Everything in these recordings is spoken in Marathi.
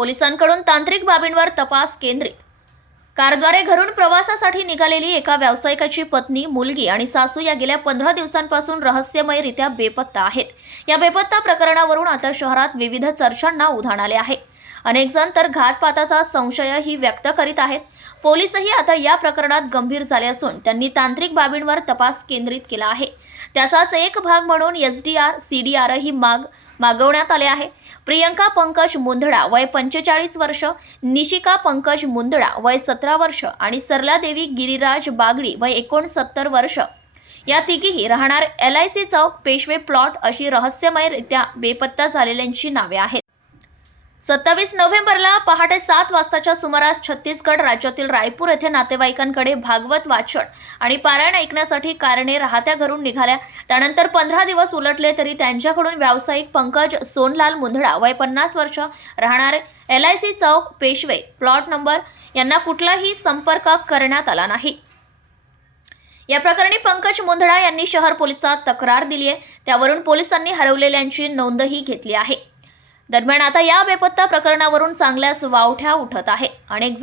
पोलिसांकडून तांत्रिक बाबींवर तपास केंद्रित। कारद्वारे घरून प्रवासासाठी निघालेली एका व्यावसायिकाची पत्नी, मुलगी आणि सासू या गेल्या 15 दिवसांपासून रहस्यमयरित्या बेपत्ता आहेत। या बेपत्ता प्रकरणावरून आता शहरात विविध चर्चांना उधाण आले आहे। अनेक जण तर घातपाताचा संशयही व्यक्त करीत आहेत। पोलीसही आता या प्रकरणात गंभीर झाले असून त्यांनी तांत्रिक बाबींवर तपास केंद्रित केला आहे। त्याचाच एक भाग म्हणून एसडीआर, सीडीआरही मागवण्यात आले आहे। प्रियंका पंकज मुंदडा वय 45 वर्ष, निशिका पंकज मुंदडा वय 17 वर्ष आणि सरलादेवी गिरिराज बागडी वय 69 वर्ष या तिघीही राहणार LIC चौक, पेशवे प्लॉट अशी रहस्यमयरित्या बेपत्ता झालेल्यांची नावे आहेत। 27 नोव्हेंबरला पहाटे 7 वाजताच्या सुमारास छत्तीसगड राज्यातील रायपूर येथे नातेवाईकांकडे भागवत वाचन आणि पारायण ऐकण्यासाठी कारने राहत्या घरून निघाल्या। त्यानंतर 15 दिवस उलटले तरी त्यांच्याकडून व्यावसायिक पंकज सोनलाल मुंदडा वय 50 वर्ष राहणार LIC चौक, पेशवे प्लॉट नंबर यांना कुठलाही संपर्क करण्यात आला नाही। या प्रकरणी पंकज मुंदडा यांनी शहर पोलिसात तक्रार दिली आहे। त्यावरून पोलिसांनी हरवलेल्यांची नोंदही घेतली आहे। दरम्यान आता या बेपत्ता प्रकरणावरून चांगल्याच वावठ्या उठत आहे। अनेक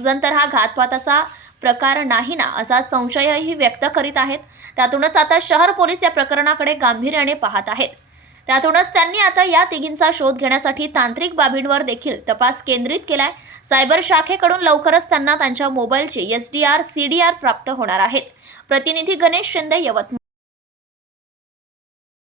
जण तर हा घातपाताचा प्रकार नाही ना असा संशयही व्यक्त करीत आहेत। त्यातूनच आता शहर पोलीस या प्रकरणाकडे गांभीर्याने पाहत आहेत। त्यातूनच त्यांनी आता या तिघींचा शोध घेण्यासाठी तांत्रिक बाबींवर देखील तपास केंद्रित केलाय। सायबर शाखेकडून लवकरच त्यांना त्यांच्या मोबाईलचे SDR, CDR प्राप्त होणार आहेत। प्रतिनिधी गणेश शिंदे, यवतमाळ।